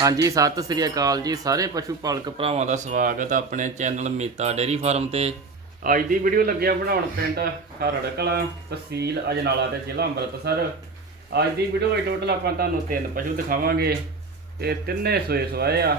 ਹਾਂਜੀ ਸਤਿ ਸ੍ਰੀ ਅਕਾਲ ਜੀ। ਸਾਰੇ ਪਸ਼ੂ ਪਾਲਕ ਭਰਾਵਾਂ ਦਾ ਸਵਾਗਤ ਆਪਣੇ ਚੈਨਲ ਮੀਤਾ ਡੇਰੀ ਫਾਰਮ ਤੇ। ਅੱਜ ਦੀ ਵੀਡੀਓ ਲੱਗਿਆ ਬਣਾਉਣ ਪਿੰਡ ਖਰੜ ਕਲਾਂ ਤਹਿਸੀਲ ਅਜਨਾਲਾ ਤੇ ਜ਼ਿਲ੍ਹਾ ਅੰਮ੍ਰਿਤਸਰ। ਅੱਜ ਦੀ ਵੀਡੀਓ ਵਿੱਚ ਟੋਟਲ ਆਪਾਂ ਤੁਹਾਨੂੰ ਤਿੰਨ ਪਸ਼ੂ ਦਿਖਾਵਾਂਗੇ ਤੇ ਤਿੰਨੇ ਸੋਏ ਸਵਾਏ ਆ।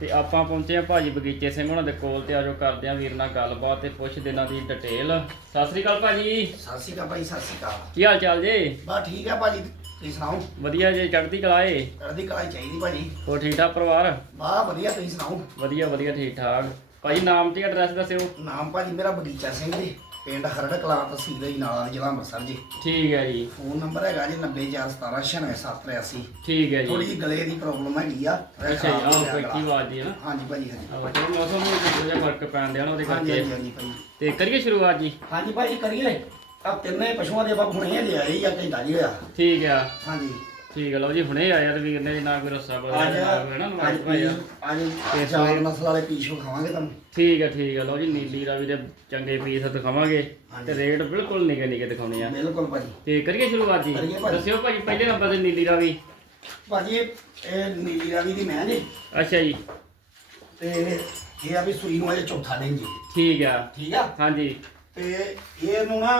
ਤੇ ਆਪਾਂ ਪਹੁੰਚੇ ਆ ਭਾਜੀ ਬਗੀਚੇ ਸਿੰਘ ਉਹਨਾਂ ਦੇ ਕੋਲ ਤੇ ਆਜੋ ਕਰਦੇ ਆ ਵੀਰ ਨਾਲ ਗੱਲਬਾਤ ਤੇ ਪੁੱਛਦੇ ਇਹਨਾਂ ਦੀ ਡਿਟੇਲ ਸਤਿ ਸ੍ਰੀ ਅਕਾਲ ਭਾਜੀ। ਸਤਿ ਸ਼੍ਰੀ ਅਕਾਲ ਭਾਈ ਸਤਿ ਸ਼੍ਰੀ ਅਕਾਲ। ਕੀ ਹਾਲ ਚਾਲ ਜੀ? ਬਸ ਠੀਕ ਹੈ ਭਾਜੀ। ਤੁਸੀਂ ਸੁਣਾਓ? ਵਧੀਆ ਜੀ ਚੜ੍ਹਦੀ ਕਲਾ ਏ? ਚੜ੍ਹਦੀ ਕਲਾ ਹੀ ਚਾਹੀਦੀ ਭਾਜੀ। ਹੋਰ ਠੀਕ ਠਾਕ ਪਰਿਵਾਰ? ਬਾ ਵਧੀਆ ਤੁਸੀਂ ਸੁਣਾਓ? ਵਧੀਆ ਵਧੀਆ ਠੀਕ ਠਾਕ। ਭਾਈ ਨਾਮ ਤੇ ਐਡਰੈਸ ਦੱਸਿਓ। ਨਾਮ ਭਾਜੀ ਮੇਰਾ ਬਗੀਚਾ ਸਿੰਘ ਜੀ ਪਿੰਡ ਖਰੜ ਕਲਾਂ ਤਹਿਸੀਲ ਨਾਲਾ ਜ਼ਿਲ੍ਹਾ ਅੰਮ੍ਰਿਤਸਰ ਜੀ। ਠੀਕ ਹੈ ਜੀ। ਫੋਨ ਨੰਬਰ ਹੈਗਾ ਜੀ 90117969783 ਠੀਕ ਹੈ ਥੋੜੀ ਜੀ ਜਿਹੀ ਗਲੇ ਦੀ ਪ੍ਰੋਬਲਮ ਹੈਗੀ ਆ ਅੱਛਾ ਜੀ ਆਹ ਆਵਾਜ਼ ਦੀ ਹੈ ਨਾ ਹਾਂਜੀ ਭਾਜੀ ਹਾਂਜੀ। ਆਹ ਚਲੋ ਮੌਸਮ ਨੂੰ ਥੋੜਾ ਜਿਹਾ ਫ਼ਰਕ ਪੈਣ ਦਿਆ ਨਾ ਉਹਦੇ ਕਰਕੇ। ਹਾਂਜੀ ਹਾਂਜੀ ਭਾਜੀ। ਤੇ ਕਰੀਏ ਸ਼ੁਰੂਆਤ ਜੀ? ਹਾਂਜੀ ਭਾਜੀ ਕਰੀਏ। ਆ ਤਿੰਨੇ ਪਸ਼ੂਆਂ ਦੇ ਆਪਾਂ ਹੁਣੇ ਲਿਆ ਹੀ ਆ ਘੰਟਾ ਜੀ ਹੋਇਆ। ਠੀਕ ਆ। ਹਾਂਜੀ। ਠੀਕ ਆ ਲਓ ਜੀ ਹੁਣੇ ਆਇਆ ਤੇ ਵੀਰ ਨੇ ਨਾ ਕੋਈ ਰੱਸਾ ਅੱਜ ਬਦਲਿਆ ਨਾ ਨਾ ਅੱਜ ਭਾਈ ਆ। ਅੱਜ ਚਾਰ ਨਸਲ ਵਾਲੇ ਪੀਸ ਖਾਵਾਂਗੇ ਤੁਹਾਨੂੰ। ਠੀਕ ਆ ਠੀਕ ਆ ਲਓ ਜੀ ਨੀਲੀ ਰਾਵੀ ਦੇ ਚੰਗੇ ਪੀਸ ਦਿਖਾਵਾਂਗੇ। ਤੇ ਰੇਟ ਬਿਲਕੁਲ ਨਿਕੇ ਨਿਕੇ ਦਿਖਾਉਣੇ ਆ। ਬਿਲਕੁਲ ਭਾਜੀ। ਤੇ ਕਰੀਏ ਸ਼ੁਰੂਆਤ ਜੀ। ਕਰੀਏ ਭਾਜੀ। ਦੱਸਿਓ ਭਾਜੀ ਪਹਿਲੇ ਨੰਬਰ ਤੇ ਨੀਲੀ ਰਾਵੀ ਭਾਜੀ ਇਹ ਨੀਲੀ ਰਾਵੀ ਦੀ ਮੈਂ ਜੀ। ਅੱਛਾ ਜੀ। ਤੇ ਇਹ ਆ ਵੀ ਸੂਈ ਨੂੰ ਅਜੇ ਚੌਥਾ ਦਿਨ ਜੀ। ਠੀਕ ਆ। ਠੀਕ ਆ? ਹਾਂਜੀ। ਤੇ ਇਹਨੂੰ ਨਾ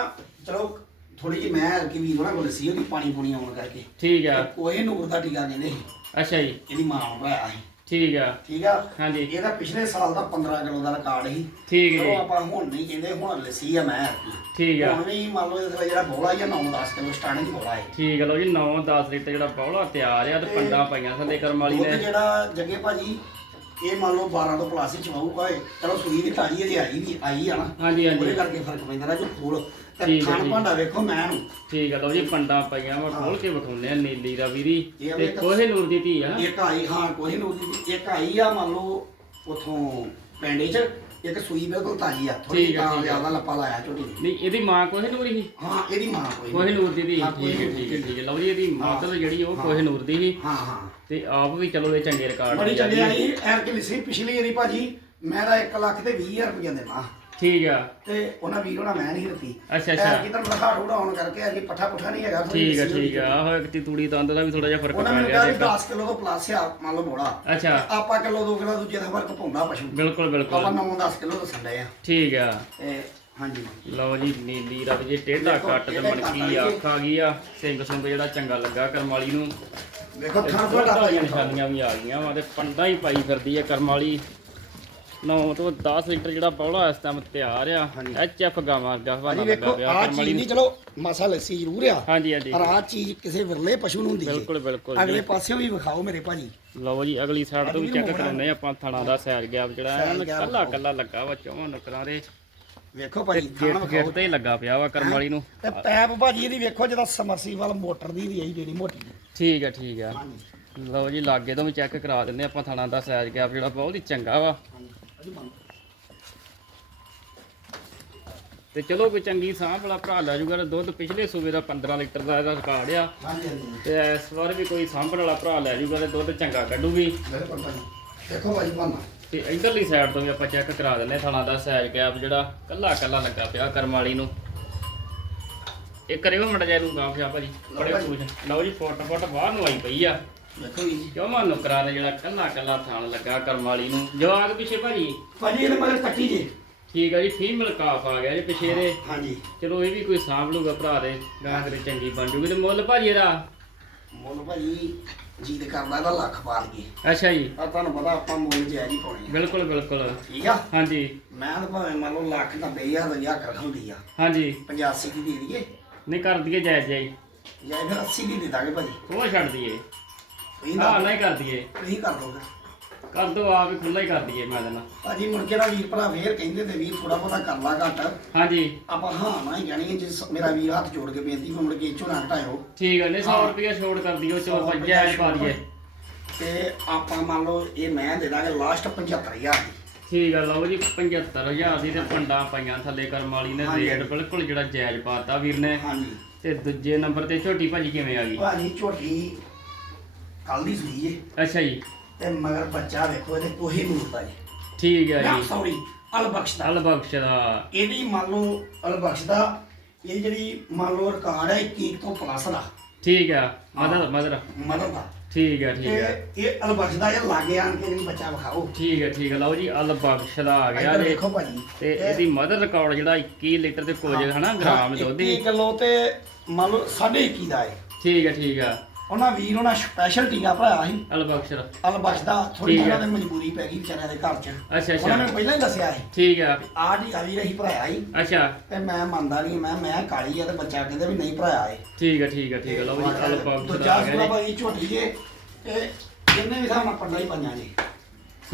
ਚਲੋ ਥੋੜੀ ਜਿਹੀ ਮੈਂ ਕਿ ਵੀ ਉਹਨਾਂ ਕੋਲ ਸੀ ਉਹਦੀ ਪਾਣੀ ਪੂਣੀ ਆਉਣ ਕਰਕੇ। ਠੀਕ ਆ। ਕੋਏ ਨੂਰ ਦਾ ਟੀਕਾ ਕਹਿੰਦੇ ਸੀ। ਅੱਛਾ ਜੀ। ਇਹਦੀ ਮਾਂ ਨੂੰ ਪਾਇਆ ਸੀ। ਠੀਕ ਆ। ਠੀਕ ਆ? ਹਾਂਜੀ। ਇਹਦਾ ਪਿਛਲੇ ਸਾਲ ਦਾ 15 ਕਿਲੋ ਦਾ ਰਿਕਾਰਡ ਸੀ। ਠੀਕ ਜੀ। ਆਪਾਂ ਹੁਣ ਨਹੀਂ ਕਹਿੰਦੇ ਹੁਣ ਲੱਸੀ ਆ ਮੈਂ ਠੀਕ ਆ। ਹੁਣ ਵੀ ਮੰਨ ਲਓ ਇਹਦਾ ਜਿਹੜਾ ਬੋਲਾ ਜਾਂ 9-10 ਕਿਲੋ ਸਟਾਰਟਿੰਗ ਬੋਲਾ ਹੈ ਠੀਕ ਲਓ ਜੀ 9-10 ਲੀਟਰ ਜਿਹੜਾ ਬੌਲਾ ਤਿਆਰ ਆ ਤੇ ਪੰਡਾਂ ਪਾਈਆਂ ਥੱਲੇ ਕਰਮ ਵਾਲੀ ਨੇ। ਜਿਹੜਾ ਜੱਗੇ ਭਾਜੀ ਇਹ ਮੰਨ ਲਓ 12 ਤੋਂ ਪਲੱਸ ਚਵਾਊਗਾ ਇਹ ਚਲੋ ਸੂਈ ਵੀ ਤਾਜੀ ਅਜੇ ਆਈ ਵੀ ਆਈ ਆ ਨਾ। ਹਾਂਜੀ ਉਹਦੇ ਹਾਂਜੀ ਕਰਕੇ ਫ਼ਰਕ ਪੈਂਦਾ ਨਾ ਜੋ ਫੂਲ ਤੇ ਠੀਕ ਹੈ, ਖਾਣ ਠੀਕ। ਭਾਂਡਾ ਵੇਖੋ ਮੈਂ ਨੂੰ ਠੀਕ ਆ ਲਓ ਜੀ ਪੰਡਾਂ ਪਾਈਆਂ ਵਾ ਖੋਲ ਕੇ ਵਿਖਾਉਂਦੇ ਆ ਨੀਲੀ ਰਾਵੀ ਦੀ ਇਹ ਤੇ ਕੋਹੇ ਨੂਰ ਦੀ ਧੀ ਆ ਇੱਕ ਆਈ ਹਾਂ ਕੋਈ ਨੂੰ ਇੱਕ ਆਈ ਆ ਮੰਨ ਲਓ ਉਥੋਂ ਪਿੰਡੇ ਚ ਇੱਕ ਸੂਈ ਬਿਲਕੁਲ ਤਾਜੀ ਆ ਥੋੜੀ ਠੀਕ ਹੈ, ਤਾਂ ਠੀਕ ਹੈ। ਜ਼ਿਆਦਾ ਲੱਪਾ ਲਾਇਆ ਝੋਟੀ ਨੇ। ਨਹੀਂ ਇਹਦੀ ਮਾਂ ਕੋਹੇ ਨੂਰ ਹੀ ਹਾਂ ਇਹਦੀ ਮਾਂ ਕੋਈ। ਕੋਹੇ ਨੂਰ ਦੀ ਧੀ ਹਾਂ, ਠੀਕ ਹੈ ਠੀਕ ਹੈ ਧੀ। ਠੀਕ ਹੈ ਲਓ ਜੀ ਇਹਦੀ ਮਾਤਲ ਜਿਹੜੀ ਉਹ। ਕੋਹੇ ਨੂਰ ਦੀ ਸੀ ਹਾਂ ਹਾਂ ਤੇ ਆਪ ਵੀ ਚਲੋ ਇਹ ਚੰਗੇ ਰਿਕਾਰਡ ਬੜੀ ਚੰਗੀ ਆ ਆਈ ਐਰ ਕਿ ਲਿਸੀ ਪਿਛਲੀ ਵਾਰੀ ਭਾਜੀ ਮੈਂ ਤਾਂ 1 ਲੱਖ ਤੇ 20000 ਰੁਪਏ ਦੇਣਾ ਠੀਕ ਆ। ਤੇ ਉਹਨਾਂ ਵੀਰ ਉਹਨਾਂ ਮੈਂ ਨਹੀਂ ਦਿੱਤੀ ਅੱਛਾ ਅੱਛਾ। ਐਰ ਕਿਤੇ ਰਖਾ ਰੂੜਾ ਹੋਣ ਕਰਕੇ ਕਿ ਪੱਠਾ ਪੁੱਠਾ ਨਹੀਂ ਹੈਗਾ ਠੀਕ ਆ ਠੀਕ ਆ। ਆਹ ਇੱਕ ਤੀ ਤੂੜੀ ਤੰਦ ਦਾ ਵੀ ਥੋੜਾ ਜਿਹਾ ਫ਼ਰਕ ਉਹਨਾਂ ਪੈ ਗਿਆ ਕਿਹਾ ਵੀ ਦੇਖ। 10 ਕਿਲੋ ਤੋਂ ਪਲੱਸ ਆ ਮੰਨ ਲਓ ਬੋੜਾ ਅੱਛਾ। ਆਪਾਂ ਕਿਲੋ ਦੋ ਕਿਲੋ ਦੂਜੇ ਦਾ ਫ਼ਰਕ ਪਾਉਂਦਾ ਪਸ਼ੂ। ਬਿਲਕੁਲ ਆਪਾਂ ਬਿਲਕੁਲ 9-10 ਕਿਲੋ ਦੱਸਣ ਡਏ ਆ। ਠੀਕ ਆ। ਤੇ ਹਾਂਜੀ। ਲਓ ਜੀ ਨੀਲੀ ਰਵ ਜੀ ਟੇਢਾ ਦੇਖੋ, ਕੱਟ ਤੇ ਟੇਢਾ ਮਣਕੀ ਕੱਟ ਅੱਖ ਆ ਗਈ ਆ। ਸਿੰਘ ਸੁੰਗ ਜਿਹੜਾ ਚੰਗਾ ਲੱਗਾ ਕਰਮ ਵਾਲੀ ਨੂੰ ਤੇ ਥਾਂ ਸਾਰੀਆਂ ਨਿਸ਼ਾਨੀਆਂ ਵੀ ਆ ਗਈਆਂ ਵਾ ਤੇ ਪੰਡਾ ਹੀ ਪਾਈ ਫਿਰਦੀ ਆ ਕਰਮ ਵਾਲੀ 9 ਤੋਂ 10 ਲੀਟਰ ਜਿਹੜਾ ਬੌਲਾ ਇਸ ਟਾਈਮ ਤਿਆਰ ਆ। ਹਾਂਜੀ। ਐਚ ਐਫ ਗਾਵਾਂ ਭਾਜੀ ਲੱਗਾ ਵੇਖੋ ਆ ਚੀਜ਼ ਨਹੀਂ ਨੂੰ ਚਲੋ ਮਸਾ ਲੱਸੀ ਜ਼ਰੂਰ ਆ। ਹਾਂਜੀ ਹਾਂਜੀ। ਪਰ ਆ ਚੀਜ਼ ਕਿਸੇ ਵਿਰਲੇ ਪਸ਼ੂ ਨੂੰ ਹੁੰਦੀ ਹੈ। ਬਿਲਕੁਲ ਬਿਲਕੁਲ ਅਗਲੇ ਪਾਸਿਓਂ ਵੀ ਵਿਖਾਓ ਮੇਰੇ ਭਾਜੀ। ਲਓ ਜੀ ਅਗਲੀ ਸਾਈਡ ਤੋਂ ਵੀ ਚੈੱਕ। ਕਰਾਉਂਦੇ ਆ ਆਪਾਂ ਥਣਾ ਦਾ ਸੈਰ ਗੈਪ ਜਿਹੜਾ ਸੈਰ ਕੱਲਾ। ਕੱਲਾ ਲੱਗਾ ਵਾ ਚੌਵਾਂ ਨੁਕਰਾਂ ਦੇ। ਵੇਖੋ ਭਾਜੀ ਥਾਂ ਗੇਟ ਵਿਖਾਓ। ਤੇ ਲੱਗਾ ਪਿਆ ਵਾ ਕਰਮ ਵਾਲੀ ਨੂੰ। ਤੇ ਪੈਪ ਭਾਜੀ ਇਹਦੀ ਵੇਖੋ ਜਿਹਦਾ ਸਮਰਸੀਬਲ ਮੋਟਰ ਦੀ ਵੀ ਆਈ ਜਿਹੜੀ ਮੋਟੀ। ਠੀਕ ਆ ਠੀਕ ਆ। ਹਾਂਜੀ। ਲਓ ਜੀ ਲਾਗੇ ਤੋਂ ਵੀ ਚੈੱਕ ਕਰਾ ਦਿੰਦੇ ਆਪਾਂ ਥਣਾ ਦਾ ਸਾਈਜ਼ ਗੈਪ ਜਿਹੜਾ ਬਹੁਤ ਹੀ ਚੰਗਾ ਵਾ। ਹਾਂਜੀ। ਤੇ ਚਲੋ ਕੋਈ ਚੰਗੀ ਸਾਂਭ ਵਾਲਾ ਭਰਾ ਲੈ ਜੂਗਾ ਤੇ ਦੁੱਧ ਪਿਛਲੇ ਸੂਬੇ ਦਾ 15 ਲੀਟਰ ਦਾ ਇਹਦਾ ਰਿਕਾਰਡ ਆ। ਹਾਂਜੀ ਹਾਂਜੀ। ਤੇ ਇਸ ਵਾਰ ਵੀ ਕੋਈ ਸਾਂਭਣ ਵਾਲਾ ਭਰਾ ਲੈ ਜੂਗਾ ਤੇ ਦੁੱਧ ਚੰਗਾ ਕੱਢੂਗੀ। ਬਿਲਕੁਲ ਦੇਖੋ ਭਾਜੀ ਬੰਨਾ ਤੇ ਇਧਰਲੀ ਸਾਈਡ ਤੋਂ ਵੀ ਆਪਾਂ ਚੈੱਕ ਕਰਾ ਦਿੰਦੇ ਥਣਾ ਦਾ ਸਾਈਜ਼ ਗੈਪ ਜਿਹੜਾ ਕੱਲਾ ਕੱਲਾ ਲੱਗਾ ਪਿਆ ਕਰਮ ਵਾਲੀ ਨੂੰ। ਇਹ ਕਰਿਓ ਮੜ ਜਾ ਨੂੰ ਗਾਂ ਫਿਆ ਭਾਜੀ ਬੜੇ। ਖੁਸ਼। ਲਓ ਜੀ ਫੁੱਟ ਫੁੱਟ ਬਾਹਰ ਨੂੰ ਆਈ ਪਈ ਆ। ਵੇਖੋ ਜੀ ਕਿਉਂ ਮਾ ਨੁਕਰਾਂ ਦੇ ਜਿਹੜਾ ਕੱਲਾ ਕੱਲਾ ਥਣ ਲੱਗਾ ਕਰਮ ਵਾਲੀ ਨੂੰ। ਜਵਾਗ ਪਿੱਛੇ ਭਾਜੀ? ਭਾਜੀ ਇਹਦੇ ਮਗਰ ਕੱਟੀ ਜੇ। ਠੀਕ ਆ ਜੀ ਫੀਮੇਲ ਕਾਫ ਆ ਗਿਆ ਜੀ ਪਿੱਛੇ ਦੇ ਹਾਂਜੀ। ਚਲੋ ਇਹ ਵੀ ਕੋਈ ਸਾਂਭ ਲੂਗਾ ਭਰਾ ਦੇ ਗਾਂ ਕਰੇ ਚੰਗੀ ਬਣ ਜੂਗੀ। ਤੇ ਮੁੱਲ ਭਾਜੀ ਇਹਦਾ? ਮੁੱਲ ਭਾਜੀ ਜੀ ਤੇ ਕਰਦਾ ਇਹਦਾ ਲੱਖ ਪਾ ਲਈਏ ਅੱਛਾ ਜੀ। ਆ ਤੁਹਾਨੂੰ ਪਤਾ ਆਪਾਂ ਮੁੱਲ ਜਾਇਜ਼ ਹੀ ਪਾਉਣੇ ਆ। ਬਿਲਕੁਲ ਬਿਲਕੁਲ। ਠੀਕ ਆ? ਹਾਂਜੀ। ਮੈਂ ਤਾਂ ਭਾਵੇਂ ਮੰਨ ਲਓ ਲੱਖ 90000 ਦਾ ਜਾਂ ਕਰ ਹੁੰਦੀ ਆ। ਹਾਂਜੀ। 85 ਦੀ ਦੇ ਦਈਏ? ਨਹੀਂ ਕਰ ਦਈਏ ਜਾਇਜ਼ ਜਾਈ ਜਾਂ ਫਿਰ 80 ਦੀ ਦੇ ਦਾਂਗੇ ਭਾਜੀ। ਉਹ ਛੱਡ ਦਈਏ। ਹਾਂ ਨਾ ਨਹੀਂ ਕਰ ਦਈਏ ਤੁਸੀਂ ਕਰ ਦੋਗੇ ਕਰ ਦੋ ਆਪ ਹੀ ਖੁੱਲਾ ਹੀ ਕਰ ਦਈਏ ਮੈਂ ਦੇਣਾ ਭਾਜੀ ਮੁੜ ਕੇ ਨਾ ਵੀਰ ਭਰਾ ਫੇਰ ਕਹਿੰਦੇ ਤੇ ਵੀਰ ਥੋੜਾ ਬਹੁਤਾ ਕਰ ਲਾ ਘੱਟ। ਹਾਂਜੀ। ਆਪਾਂ ਹਾਂ ਨਾ ਹੀ ਜਾਣੀ ਜਿਸ ਮੇਰਾ ਵੀਰ ਹੱਥ ਜੋੜ ਕੇ ਬੇਨਤੀ ਮੁੜ ਕੇ ਇੱਚੋਂ ਨਾ ਘਟਾਇਓ। ਠੀਕ ਹੈ ਨੇ 100 ਹਾਂ। ਰੁਪਏ ਛੋੜ ਕਰ ਦਿਓ ਸੌ ਰੁਪਇਆ ਜਾਇਜ਼ ਪਾ ਦਈਏ। ਤੇ ਆਪਾਂ ਮੰਨ ਲਓ ਇਹ ਮੈਂ ਦੇ ਦਾਂਗੇ ਲਾਸਟ 75000 ਦੀ। ਠੀਕ ਹੈ ਲਓ ਜੀ 75000 ਦੀ ਤੇ ਪੰਡਾਂ ਪਾਈਆਂ ਥੱਲੇ ਕਰਮ ਵਾਲੀ ਨੇ ਹਾਂਜੀ। ਰੇਟ ਬਿਲਕੁਲ ਜਿਹੜਾ ਜਾਇਜ਼ ਪਾਤਾ ਵੀਰ ਨੇ। ਹਾਂਜੀ। ਤੇ ਦੂਜੇ ਨੰਬਰ ਤੇ ਝੋਟੀ ਭਾਜੀ ਕਿਵੇਂ ਆ ਗਈ? ਭਾਜੀ ਝੋਟੀ ਕੱਲ ਦੀ ਸੂਈ ਏ। ਅੱਛਾ ਜੀ। ਤੇ ਮਗਰ ਬੱਚਾ ਵੇਖੋ ਇਹਦੇ ਕੋਹੀ ਦਾ ਜੀ ਠੀਕ ਹੈ ਨਾ ਜੀ। ਸੌਰੀ ਅਲਬਖਸ਼ ਦਾ। ਅਲ ਬਖਸ਼ ਦਾ। ਇਹਦੀ ਮੰਨ ਲਓ ਅਲਬਖਸ਼ ਦਾ ਇਹ ਜਿਹੜੀ ਮੰਨ ਲਓ ਰਿਕਾਰਡ ਹੈ 21 ਤੋਂ ਪਲੱਸ ਦਾ। ਠੀਕ ਹੈ। Mother mother. ਮਦਰ ਦਾ। ਠੀਕ ਹੈ ਠੀਕ ਹੈ ਇਹ ਇਹ ਅਲਬਖਸ਼ ਦਾ ਇਹ ਲਾਗੇ ਆਣ ਕੇ ਜਿਹੜੀ ਬੱਚਾ ਵਿਖਾਓ। ਠੀਕ ਹੈ ਠੀਕ ਹੈ ਲਓ ਜੀ ਅਲ ਬਖਸ਼ ਦਾ ਆ ਗਿਆ ਇੱਧਰ ਜੀ ਭਾਜੀ। ਤੇ ਇਹਦੀ ਮਦਰ ਰਿਕਾਰਡ ਜਿਹੜਾ 21 ਲੀਟਰ ਤੇ ਕੁਝ ਹਨਾ ਗ੍ਰਾਮ ਦੁੱਧ ਦੀ। 21 ਕਿਲੋ ਤੇ ਮੰਨ ਲਓ 21.5 ਦਾ ਹੈ ਠੀਕ ਹੈ ਠੀਕ ਹੈ ਉਹਨਾਂ ਵੀਰ ਉਹਨਾਂ ਸਪੈਸ਼ਲ ਟੀਕਾ ਭਰਾਇਆ ਸੀ। ਅਲ ਬਖਸ਼ ਅਲਬਖਸ਼ ਦਾ ਥੋੜੀ ਠੀਕ ਹੈ। ਉਹਨਾਂ ਦੀ ਮਜਬੂਰੀ ਪੈ ਗਈ ਵਿਚਾਰਿਆਂ ਦੇ ਘਰ 'ਚ। ਅੱਛਾ ਉਹਨਾਂ ਨੇ ਅੱਛਾ ਪਹਿਲਾਂ ਹੀ ਦੱਸਿਆ ਸੀ। ਠੀਕ ਹੈ ਆਹ ਟੀਕਾ ਵੀ ਅਸੀਂ ਭਰਾਇਆ ਸੀ। ਅੱਛਾ। ਤੇ ਮੈਂ ਮੰਨਦਾ ਨਹੀਂ ਮੈਂ ਮੈਂ ਕਾਲੀ ਆ ਤੇ ਬੱਚਾ ਕਹਿੰਦੇ ਵੀ ਨਹੀਂ ਭਰਾਇਆ ਏ ਠੀਕ ਹੈ ਠੀਕ ਹੈ ਠੀਕ ਹੈ ਲਓ ਜੀ ਅਲ ਬਖਸ਼ ਦਾ ਦੂਜਾ ਆ ਗਿਆ ਭਾਈ ਝੋਟੀ ਜੇ ਤੇ ਇਹਨੇ ਵੀ ਸਾਨੂੰ ਪੱਲਾ ਹੀ ਪੰਜਾਂ ਜੀ।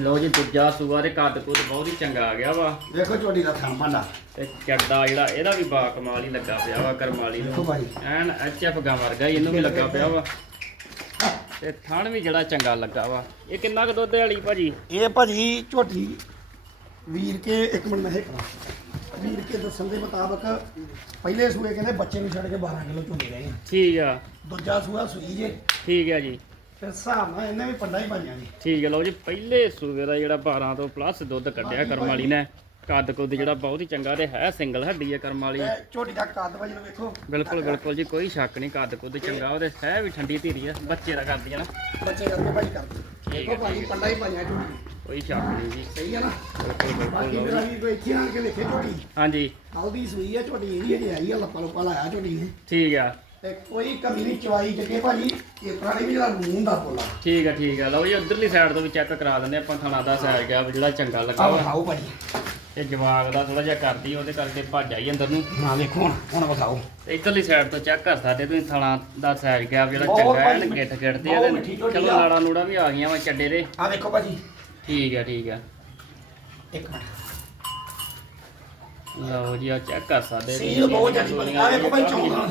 ਲਓ ਜੀ ਦੂਜਾ ਸੂਆ ਦੇ ਕੱਦ ਕੁੱਦ ਬਹੁਤ ਹੀ ਚੰਗਾ ਆ ਗਿਆ ਵਾ। ਵੇਖੋ ਝੋਟੀ ਦਾ ਥਣ ਭਾਂਡਾ। ਤੇ ਚੱਡਾ ਜਿਹੜਾ ਇਹਦਾ ਵੀ ਬਾ ਕਮਾਲ ਹੀ ਲੱਗਾ ਪਿਆ ਵਾ ਕਰਮਾਲੀ ਦੇਖੋ ਨੂੰ। ਭਾਈ। ਐਨ ਐਚਐਫ ਗਾ ਵਰਗਾ ਹੀ ਇਹਨੂੰ ਵੀ ਲੱਗਾ ਪਿਆ ਵਾ। ਤੇ ਥਣ ਵੀ ਜਿਹੜਾ ਚੰਗਾ ਲੱਗਾ ਵਾ। ਇਹ ਕਿੰਨਾ ਕੁ ਦੁੱਧ ਵਾਲੀ ਭਾਜੀ? ਇਹ ਭਾਜੀ ਝੋਟੀ ਵੀਰ ਕੇ ਇੱਕ ਮਿੰਟ ਮੈਂ ਇਹ ਕਰਾਂ। ਵੀਰ ਕੇ ਦੱਸਣ ਦੇ ਮੁਤਾਬਕ ਪਹਿਲੇ ਸੂਏ ਕਹਿੰਦੇ ਬੱਚੇ ਨੂੰ ਛੱਡ ਕੇ 12 ਕਿਲੋ ਝੋਟੀ ਰਹੇ ਠੀਕ ਆ। ਦੂਜਾ ਸੂਆ ਸੂਈ ਜੇ। ਠੀਕ ਆ ਜੀ। ਫਿਰ ਹਿਸਾਬ ਨਾਲ ਇਹਨੇ ਵੀ ਪੱਲਾ ਹੀ ਪੰਜਾਂ ਜੀ ਠੀਕ ਹੈ ਲਓ ਜੀ ਪਹਿਲੇ ਸੂਬੇ ਦਾ ਜਿਹੜਾ 12 ਤੋਂ ਪਲੱਸ ਦੁੱਧ ਕੱਢਿਆ ਕਰਮ ਵਾਲੀ ਨੇ। ਕੱਦ ਕੁੱਦ ਜਿਹੜਾ ਬਹੁਤ ਹੀ ਚੰਗਾ ਤੇ ਹੈ ਸਿੰਗਲ ਹੱਡੀ ਹੈ ਕਰਮ ਵਾਲੀ। ਝੋਟੀ ਦਾ ਕੱਦ ਭਾਜੀ ਨੂੰ ਵੇਖੋ। ਬਿਲਕੁਲ ਬਿਲਕੁਲ ਜੀ ਕੋਈ ਸ਼ੱਕ ਨਹੀਂ ਕੱਦ ਕੁੱਦ ਚੰਗਾ ਉਹਦੇ ਹੈ ਵੀ ਠੰਡੀ ਧੀਰੀ ਆ ਬੱਚੇ ਦਾ ਕਰਦੀ ਆ ਨਾ। ਬੱਚੇ ਕਰਕੇ ਭਾਜੀ ਕਰਦੇ। ਠੀਕ ਦੇਖੋ ਹੈ, ਭਾਜੀ ਠੀਕ ਹੈ। ਪੰਜਾਂ ਝੋਟੀ। ਕੋਈ ਸ਼ੱਕ ਨਹੀਂ ਜੀ। ਸਹੀ ਹੈ ਨਾ? ਬਿਲਕੁਲ ਬਿਲਕੁਲ ਬਾਕੀ ਲਓ ਮੇਰਾ ਜੀ। ਵੀਰ ਕੋਈ ਇੱਥੇ ਆਣ ਕੇ ਵੇਖੇ ਝੋਟੀ। ਹਾਂਜੀ। ਹਲਦੀ ਸੂਈ ਹੈ ਝੋਟੀ ਇਹ ਵੀ ਅਜੇ ਆਈ ਆ ਲੱਪਾ ਲੱਪਾ ਲਾਇਆ ਝੋਟੀ ਨੇ। ਠੀਕ ਆ। ਤੇ ਕੋਈ ਕਮੀ ਨਹੀਂ ਚਵਾਈ ਚੱਕੇ ਭਾਜੀ ਇਹ ਪੁਰਾਣੀ ਵੀ ਜਿਹੜਾ ਮੂੰਹ ਦਾ ਪੋਲਾ ਠੀਕ ਆ ਠੀਕ ਆ। ਲਓ ਜੀ ਉਧਰਲੀ ਸਾਈਡ ਤੋਂ ਵੀ ਚੈੱਕ ਕਰਾ ਦਿੰਦੇ ਆਪਾਂ ਥਣਾ ਦਾ ਸਾਈਡ ਗਿਆ ਜਿਹੜਾ ਚੰਗਾ ਲੱਗਾ ਆ ਵਾ। ਵਿਖਾਓ ਭਾਜੀ। ਤੇ ਜਵਾਗ ਦਾ ਥੋੜਾ ਜਿਹਾ ਕਰਦੀ ਉਹਦੇ ਕਰਕੇ ਭੱਜ ਆਈ ਅੰਦਰ ਨੂੰ। ਨਾ ਵੇਖੋ ਹੁਣ ਹੁਣ ਵਿਖਾਓ। ਤੇ ਇਧਰਲੀ ਸਾਈਡ ਤੋਂ ਚੈੱਕ ਕਰ ਸਕਦੇ ਤੁਸੀਂ ਥਣਾ ਦਾ ਸਾਈਡ ਗਿਆ ਜਿਹੜਾ ਬਹੁਤ ਚੰਗਾ ਹੈ ਭਾਜੀ, ਗਿੱਠ ਬਹੁਤ ਆ ਮਿੱਠੀ ਤੇ ਝੋਟੀ ਚਲੋ ਆ। ਨਾੜਾ ਨੂੜਾ ਵੀ ਆ ਗਈਆਂ ਵਾ ਚੱਡੇ ਦੇ। ਆ ਵੇਖੋ ਭਾਜੀ। ਠੀਕ ਆ ਠੀਕ ਆ। ਇੱਕ ਮਿੰਟ। ਲਓ ਜੀ ਆ ਚੈੱਕ ਕਰ ਸਕਦੇ ਸੀਲ ਬਹੁਤ ਜ਼ਿਆਦੀ ਬਣੀ ਆ ਵੇਖੋ ਭਾਈ ਚੌਂਕਾ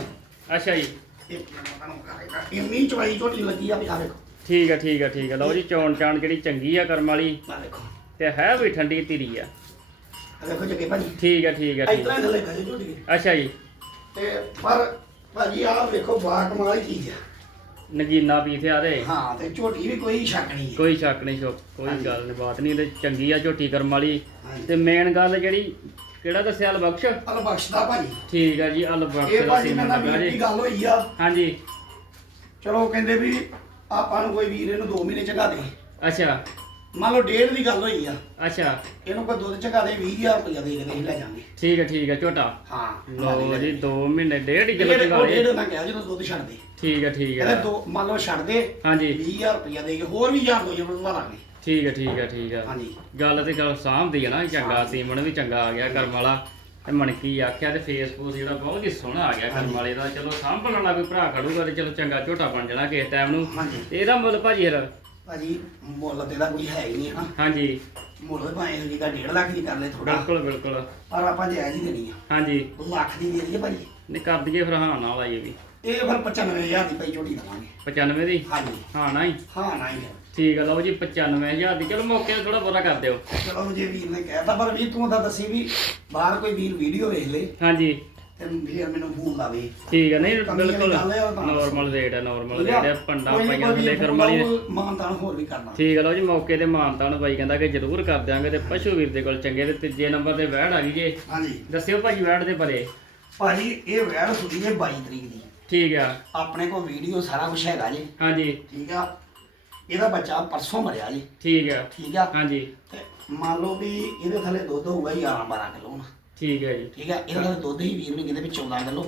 ਅੱਛਾ ਜੀ। ਇੱਕ ਮਿੰਟ ਮੈਂ ਤੁਹਾਨੂੰ ਕਰਾਂਗਾ ਇੰਨੀ ਚਵਾਈ ਝੋਟੀ ਲੱਗੀ ਆ ਵੀ ਆ ਵੇਖੋ ਠੀਕ ਆ ਠੀਕ ਆ ਠੀਕ ਆ। ਲਓ ਜੀ ਚੌਣ ਚਾਣ ਜਿਹੜੀ ਚੰਗੀ ਆ ਕਰਮ ਵਾਲੀ। ਆ ਵੇਖੋ ਤੇ ਹੈ ਵੀ ਠੰਡੀ ਧੀਰੀ ਆ। ਆ ਵੇਖੋ ਜੱਗੇ ਭਾਜੀ। ਠੀਕ ਆ ਠੀਕ ਆ ਠੀਕ ਇਤਨਾ। ਥੱਲੇ ਪੈ ਝੋਟੀ ਦੇ। ਅੱਛਾ ਜੀ। ਤੇ ਪਰ ਭਾਜੀ ਆ ਵੇਖੋ ਬਾਟ ਵਾਲੀ ਚੀਜ਼ ਆ। ਨਗੀਨਾ ਪੀਥੇ ਆ ਦੇ ਹਾਂ ਤੇ ਝੋਟੀ ਵੀ ਕੋਈ ਸ਼ੱਕ ਨਹੀਂ ਹੈ ਕੋਈ ਸ਼ੱਕ ਨਹੀਂ ਸ਼ੋ ਕੋਈ ਹਾਂਜੀ। ਗੱਲ ਨਹੀਂ ਬਾਤ ਨਹੀਂ। ਤੇ ਚੰਗੀ ਆ ਝੋਟੀ ਕਰਮ ਵਾਲੀ। ਹਾਂਜੀ। ਤੇ ਮੇਨ ਗੱਲ ਜਿਹੜੀ ਕਿਹੜਾ ਦੱਸਿਆ ਲਬਖਸ਼ ਅਲ ਬਖਸ਼ਦਾ ਭਾਜੀ ਠੀਕ ਆ ਜੀ ਆ ਲਬਖਸ਼ ਇਹ ਦਾ ਭਾਜੀ ਸੀਮਨ ਨਾਲ ਲੱਗਾ ਵੀਰ ਦੀ ਗੱਲ ਹੋਈ ਆ। ਹਾਂਜੀ। ਚਲੋ ਕਹਿੰਦੇ ਵੀ ਆਪਾਂ ਨੂੰ ਕੋਈ ਵੀਰ ਇਹਨੂੰ 2 ਮਹੀਨੇ ਚਗਾ ਦੇ। ਅੱਛਾ। ਮੰਨ ਲਓ ਡੇਢ ਦੀ ਗੱਲ ਹੋਈ ਆ। ਅੱਛਾ। ਇਹਨੂੰ ਕੋਈ ਦੁੱਧ ਚਗਾ ਦੇ 20000 ਰੁਪਇਆ ਦੇ ਕੇ ਲੈ ਜਾਾਂਗੇ। ਠੀਕ ਆ ਠੀਕ ਆ ਝੋਟਾ। ਹਾਂ ਲਓ ਜੀ 2 ਮਹੀਨੇ ਡੇਢ ਹੀ ਚਲੋ ਡੇਢ ਚਗਾ ਲਏ ਡੇਢ ਨਾ ਕਿਹਾ ਜਦੋਂ ਦੁੱਧ ਛੱਡ ਦੇ ਠੀਕ ਆ ਠੀਕ ਕਹਿੰਦੇ ਆ ਦੋ ਮੰਨ ਲਓ ਛੱਡ ਦੇ ਹਾਂਜੀ 20000 ਰੁਪਇਆ ਦੇ ਕੇ ਹੋਰ ਵੀ ਹਜ਼ਾਰ ਦੋ ਵਧਵਾ ਲਾਂਗੇ। ਠੀਕ ਆ ਠੀਕ ਆ ਠੀਕ ਆ। ਹਾਂਜੀ। ਗੱਲ ਤੇ ਗੱਲ ਸਾਂਭਦੀ ਆ ਨਾ ਚੰਗਾ ਸੀਮਨ ਵੀ ਚੰਗਾ ਆ ਗਿਆ ਕਰਮ ਵਾਲਾ ਤੇ ਮਣਕੀ ਆਖਿਆ ਤੇ ਫੇਸਬੁੱਕ ਜਿਹੜਾ ਬਹੁਤ ਹੀ ਸੋਹਣਾ ਆ ਗਿਆ ਕਰਮ ਵਾਲੇ ਦਾ। ਚਲੋ ਸਾਂਭਣ ਵਾਲਾ ਕੋਈ ਭਰਾ ਖੜੂਗਾ ਤੇ ਚਲੋ ਚੰਗਾ ਝੋਟਾ ਬਣ ਜਾਣਾ ਕਿਸੇ ਟਾਈਮ ਨੂੰ। ਹਾਂਜੀ। ਤੇ ਇਹਦਾ ਮੁੱਲ ਭਾਜੀ ਫਿਰ? ਭਾਜੀ ਮੁੱਲ ਤੇ ਦਾ ਕੋਈ ਹੈ ਹੀ ਨਹੀਂ ਹਾਂ ਹਾਂਜੀ। ਮੁੱਲ ਭਾਵੇਂ ਜੀ ਦਾ 1.5 ਲੱਖ ਦੀ ਕਰ ਲੈ ਥੋੜਾ ਬਿਲਕੁਲ ਬਿਲਕੁਲ। ਪਰ ਆਪਾਂ ਜਾਇਜ਼ ਹੀ ਦੇਣੀ ਆ। ਹਾਂਜੀ। ਲੱਖ ਦੀ ਦੇ ਦਈਏ ਭਾਜੀ। ਨਹੀਂ ਕਰ ਦਈਏ ਫਿਰ ਹਾਂ ਨਾਲ ਆਈਏ ਵੀ। ਇਹ ਫਿਰ 95000 ਦੀ ਭਾਈ ਝੋਟੀ ਦਵਾਂਗੇ। 95 ਦੀ? ਹਾਂਜੀ। ਹਾਂ ਨਾ ਹੀ ਹਾਂ ਨਾ ਹੀ ਹੈ। ਠੀਕ ਆ ਲਓ ਜੀ 95000 ਦੀ। ਚਲੋ ਮੌਕੇ ਤੇ ਥੋੜਾ ਬਹੁਤਾ ਕਰ ਦਿਓ। ਚਲੋ ਜੇ ਵੀਰ ਨੇ ਕਹਿਤਾ ਪਰ ਵੀਰ ਤੂੰ ਤਾਂ ਦੱਸੀ ਵੀ ਬਾਹਰ ਕੋਈ ਵੀਰ ਵੀਡੀਓ ਵੇਖ ਲੇ। ਹਾਂਜੀ। ਤੇ ਫਿਰ ਮੈਨੂੰ ਫੋਨ ਲਾਵੇ ਠੀਕ ਆ ਨਹੀਂ ਕਮੀ ਵਾਲੀ ਬਿਲਕੁਲ ਗੱਲ ਹੈ ਉਹ ਤਾਂ। ਨਾਰਮਲ ਰੇਟ ਹੈ ਨਾਰਮਲ ਰੇਟ ਹੈ ਪੰਡਾ ਕੋਈ ਪਾਈਆਂ ਵੀਰ ਕਰਮ ਵਾਲੀ। ਮਾਨਤਾਨ ਹੋਰ ਵੀ ਕਰਨਾ। ਠੀਕ ਆ ਲਓ ਜੀ ਮੌਕੇ ਤੇ ਮਾਨਤਾ ਨੂੰ ਬਾਈ ਕਹਿੰਦਾ ਕਿ ਜ਼ਰੂਰ ਕਰ ਦਿਆਂਗੇ ਤੇ ਪਸ਼ੂ ਵੀਰ ਦੇ ਕੋਲ ਚੰਗੇ ਤੇ ਤੀਜੇ ਨੰਬਰ ਤੇ ਵਹਿੜ ਆ ਗਈ ਜੇ। ਹਾਂਜੀ। ਦੱਸਿਓ ਭਾਜੀ ਵਹਿੜ ਦੇ ਬਾਰੇ। ਭਾਜੀ ਇਹ ਵੈੜ ਸੁਣੀ ਹੈ 22 ਤਰੀਕ ਦੀ। ਠੀਕ ਆ। ਆਪਣੇ ਕੋਲ ਵੀਡੀਓ ਸਾਰਾ ਕੁਝ ਹੈਗਾ ਜੀ। ਹਾਂਜੀ। ਠੀਕ ਆ। ਇਹਦਾ ਬੱਚਾ ਪਰਸੋਂ ਮਰਿਆ ਜੀ। ਠੀਕ ਆ। ਠੀਕ ਆ? ਹਾਂਜੀ। ਤੇ ਮੰਨ ਲਓ ਵੀ ਇਹਦੇ ਥੱਲੇ ਦੁੱਧ ਹੋਊਗਾ 11 12 ਕਿਲੋ ਨਾ ਠੀਕ ਹੈ ਜੀ। ਠੀਕ ਆ? ਇਹਦੇ ਥੱਲੇ ਦੁੱਧ ਹੀ ਵੀਰ ਨੇ ਕਹਿੰਦੇ ਵੀ 14 ਕਿਲੋ।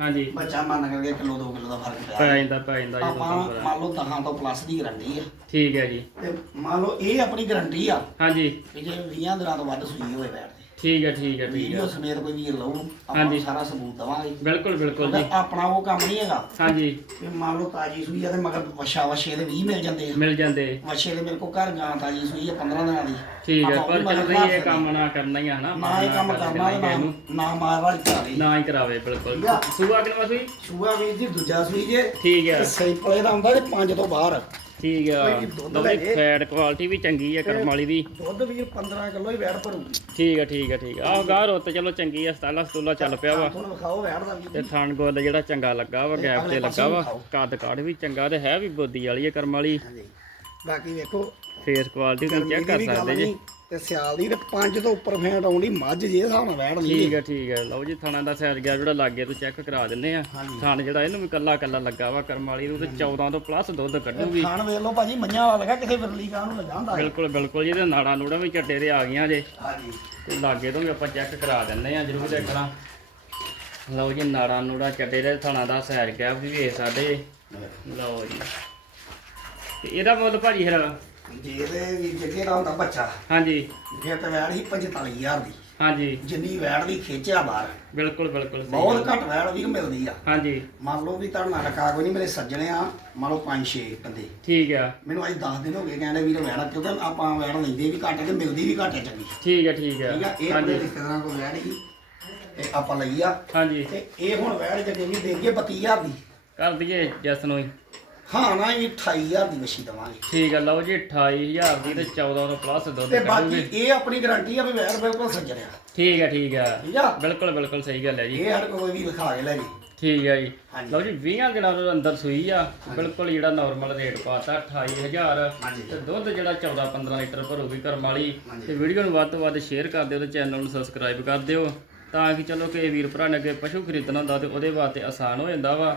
ਹਾਂਜੀ। ਬੱਚਾ ਮੰਨ ਕਰਕੇ ਕਿਲੋ 2 ਕਿਲੋ ਦਾ ਫ਼ਰਕ ਪੈ ਪਿਆ ਜਾਂਦਾ ਪੈ ਜਾਂਦਾ ਜਦੋਂ ਆਪਾਂ। ਮੰਨ ਲਓ 10 ਤੋਂ ਪਲੱਸ ਦੀ ਗਾਰੰਟੀ ਆ। ਠੀਕ ਹੈ ਜੀ। ਤੇ ਮੰਨ ਲਓ ਇਹ ਆਪਣੀ ਗਾਰੰਟੀ ਆ ਹਾਂਜੀ। ਕਿ ਜੇ 20 ਦਿਨਾਂ ਤੋਂ ਵੱਧ ਸੂਈ ਹੋਏ ਬੈਠ ਠੀਕ ਹੈ ਠੀਕ ਹੈ ਠੀਕ ਵੀਡੀਓ ਹੈ। ਸਮੇਤ ਕੋਈ ਵੀਰ ਲਊ ਆਪਾਂ ਹਾਂਜੀ। ਨੂੰ ਸਾਰਾ ਸਬੂਤ ਦਵਾਂਗੇ। ਬਿਲਕੁਲ ਬਿਲਕੁਲ ਜੀ। ਆਪਣਾ ਉਹ ਕੰਮ ਨਹੀਂ ਹੈਗਾ। ਹਾਂਜੀ। ਵੀ ਮੰਨ ਲਓ ਤਾਜੀ ਸੂਈ ਆ ਤੇ ਮਗਰ ਵਛਾ ਵਛੇ ਦੇ 20 ਮਿਲ ਜਾਂਦੇ ਆ। ਮਿਲ ਜਾਂਦੇ। ਵਛੇ ਦੇ ਮੇਰੇ ਕੋਲ ਘਰ ਗਾਂ ਤਾਜੀ ਸੂਈ ਆ 15 ਦਿਨਾਂ ਦੀ। ਠੀਕ ਹੈ ਆਪਾਂ ਉਹ ਪਰ ਵੀ ਚਲੋ ਮਗਰ ਇਹ ਸਕਦੇ। ਕੰਮ ਨਾ ਕਰਨਾ ਹੀ ਹੈ ਹਨਾ। ਨਾ ਇਹ ਕੰਮ ਕਰਨਾ ਕਿਸੇ ਨਾ। ਨੂੰ। ਨਾ ਮਾਰ ਵਾਲੀ ਕਰਾਵੇ। ਨਾ ਹੀ ਕਰਾਵੇ ਬਿਲਕੁਲ। ਠੀਕ ਆ। ਸੂਆ ਕਿੰਨਾ ਸੂਈ? ਸੂਆ ਵੀਰ ਜੀ ਦੂਜਾ ਸੂਈ ਜੇ। ਠੀਕ ਹੈ। ਸਿੰਪਲ ਇਹਦਾ ਹੁੰਦਾ ਜੇ 5 ਤੋਂ ਬਾਹਰ। ਠੀਕ ਆ। ਦੁੱਧ ਜੇ। ਫੈਟ ਕੁਆਲਿਟੀ ਵੀ ਚੰਗੀ ਆ ਕਰਮ ਵਾਲੀ ਦੀ ਦੁੱਧ ਵੀਰ 15 ਕਿਲੋ ਹੀ ਵੈੜ ਭਰੂਗੀ। ਠੀਕ ਆ ਠੀਕ ਆ ਠੀਕ ਆ। ਆਹ ਗਾਹ ਰੁੱਤ ਚਲੋ ਚੰਗੀ ਆ ਸਤਾਲਾ ਸਤੂਲਾ ਚੱਲ ਪਿਆ ਵਾ। ਤੁਹਾਨੂੰ ਵਿਖਾਓ ਵੈੜ ਦਾ ਤੇ ਵੀ ਥਣ ਗੋਲ ਜਿਹੜਾ ਚੰਗਾ ਲੱਗਾ ਵਾ ਗੈਪ ਤੇ ਲੱਗਾ ਵਾ। ਕੱਦ ਕਾਠ ਵੀ ਚੰਗਾ ਤੇ ਹੈ ਵੀ ਬੋਦੀ ਵਾਲੀ ਆ ਕਰਮ ਵਾਲੀ। ਹਾਂਜੀ। ਬਾਕੀ ਵੇਖੋ। ਫੇਸ ਕੁਆਲਿਟੀ ਤੁਸੀਂ ਚੈੱਕ ਦੀ ਕਰ ਵੀ ਸਕਦੇ ਜੀ। ਤੇ ਸਿਆਲ ਦੀ ਤੇ 5 ਤੋਂ ਉੱਪਰ ਫੈਂਟ ਆਉਂਦੀ ਮੱਝ ਜੇ ਹਿਸਾਬ ਨਾਲ ਵੈੜ ਲਈ ਠੀਕ ਹੈ। ਠੀਕ ਹੈ। ਲਓ ਜੀ ਥਾਣਾ ਦਾ ਸੈਰ ਗਿਆ ਜਿਹੜਾ ਲੱਗੇ ਤੋਂ ਚੈੱਕ ਕਰਾ ਦਿੰਨੇ ਆ। ਥਾਣ ਜਿਹੜਾ ਇਹਨੂੰ ਵੀ ਕੱਲਾ ਕੱਲਾ ਲੱਗਾ ਵਾ ਕਰਮ ਵਾਲੀ ਨੂੰ ਤੇ 14 ਤੋਂ ਪਲੱਸ ਦੁੱਧ ਕੱਢੂਗੀ। ਖਾਣ ਵੇਖ ਲਓ ਭਾਜੀ ਮਈਆਂ ਵਾਲਾ ਲਗਾ ਕਿਸੇ ਵਿਰਲੀ ਗਾਂ ਨੂੰ ਲੱਗਾ ਹੁੰਦਾ। ਬਿਲਕੁਲ ਬਿਲਕੁਲ ਜੀ ਤੇ ਨਾੜਾ ਨੂੜਾ ਵੀ ਝੱਟੇ ਦੇ ਆ ਗਈਆਂ ਜੇ। ਹਾਂਜੀ। ਤੇ ਲਾਗੇ ਤੋਂ ਵੀ ਆਪਾਂ ਚੈੱਕ ਕਰਾ ਦਿੰਨੇ ਆ ਜ਼ਰੂਰ ਦੇਖਣਾ ਲਓ ਜੀ ਨਾੜਾ ਨੂੜਾ ਚੱਡੇ ਦੇ ਥਾਣਾ ਦਾ ਸੈਰ ਗਿਆ ਵੀ ਵੇਖ ਸਾਡੇ। ਲਓ ਜੀ। ਤੇ ਇਹਦਾ ਮੁੱਲ ਭਾਜੀ ਫਿਰ ਜੇ ਤੇ ਵੀ ਜੱਗੇ ਦਾ ਹੁੰਦਾ ਬੱਚਾ ਹਾਂਜੀ। ਜੇ ਤੇ ਵੈੜ ਹੀ 45000 ਦੀ। ਹਾਂਜੀ। ਜਿੰਨੀ ਵੈੜ ਦੀ ਖੇਚਿਆ ਬਾਹਰ। ਬਿਲਕੁਲ ਬਿਲਕੁਲ ਸਹੀ ਬਹੁਤ ਗੱਲ। ਘੱਟ ਵੈੜ ਵੀ ਮਿਲਦੀ ਆ। ਹਾਂਜੀ। ਮੰਨ ਲਓ ਵੀ ਤੁਹਾਡਾ ਰਕਾ ਕੋਈ ਨਹੀਂ ਮੇਰੇ ਸੱਜਣੇ ਆ ਮੰਨ ਲਓ 5-6 ਬੰਦੇ। ਠੀਕ ਆ। ਮੈਨੂੰ ਅੱਜ 10 ਦਿਨ ਹੋ ਗਏ ਕਹਿੰਦੇ ਵੀਰ ਵੈੜ ਕਿਉਂਕਿ ਆਪਾਂ ਵੈੜ ਲੈਂਦੇ ਵੀ ਘੱਟ ਤੇ ਮਿਲਦੀ ਵੀ ਘੱਟ ਹੈ ਚੰਗੀ। ਠੀਕ ਆ ਠੀਕ ਆ। ਠੀਕ ਆ ਇਹ ਆਪਣੇ ਹਾਂਜੀ ਰਿਸ਼ਤੇਦਾਰਾਂ ਕੋਲ ਵੈੜ ਹੀ ਤੇ ਆਪਾਂ ਲਈ ਆ। ਹਾਂਜੀ। ਤੇ ਇਹ ਹੁਣ ਵੈੜ ਜੱਗੇ ਵੀ ਦੇ ਦਈਏ 32000 ਦੀ। ਕਰ ਦਈਏ ਜਸ ਨੂੰ ਹੀ। ਹਾਂ ਨਾ ਇਹ 28000 ਦੀ ਵਛੀ ਦਵਾਂਗੇ। ਠੀਕ ਆ ਲਓ ਜੀ 28000 ਦੀ ਤੇ 14 ਤੋਂ ਪਲੱਸ ਦੁੱਧ ਤੇ ਬਾਕੀ ਕੱਢੂਗੀ ਇਹ ਆਪਣੀ ਗਾਰੰਟੀ ਆ ਵੀ ਵੈੜ ਬਿਲਕੁਲ ਸੱਜਣਿਆ ਠੀਕ ਆ ਠੀਕ ਆ। ਠੀਕ ਆ? ਬਿਲਕੁਲ ਬਿਲਕੁਲ ਸਹੀ ਗੱਲ ਹੈ ਜੀ। ਇਹ ਸਾਡੇ ਕੋਲ ਵੀ ਲਿਖਾ ਕੇ ਲੈ ਜੀ। ਠੀਕ ਆ ਜੀ। ਹਾਂਜੀ। ਲਓ ਜੀ 20 ਦਿਨਾਂ ਤੋਂ ਅੰਦਰ ਸੂਈ ਆ। ਬਿਲਕੁਲ ਜਿਹੜਾ ਨਾਰਮਲ ਰੇਟ ਪਾਤਾ 28000 ਹਾਂਜੀ। ਤੇ ਦੁੱਧ ਜਿਹੜਾ 14 15 ਲੀਟਰ ਭਰੂਗੀ ਕਰਮ ਵਾਲੀ। ਹਾਂਜੀ। ਤੇ ਵੀਡੀਓ ਨੂੰ ਵੱਧ ਤੋਂ ਵੱਧ ਸ਼ੇਅਰ ਕਰ ਦਿਓ ਤੇ ਚੈਨਲ ਨੂੰ ਸਬਸਕ੍ਰਾਈਬ ਕਰ ਦਿਓ। ਤਾਂ ਕਿ ਚਲੋ ਕਿ ਵੀਰ ਭਰਾ ਨੇ ਅੱਗੇ ਪਸ਼ੂ ਖਰੀਦਣਾ ਹੁੰਦਾ ਤੇ ਉਹਦੇ ਵਾਸਤੇ ਆਸਾਨ ਹੋ ਜਾਂਦਾ ਵਾ।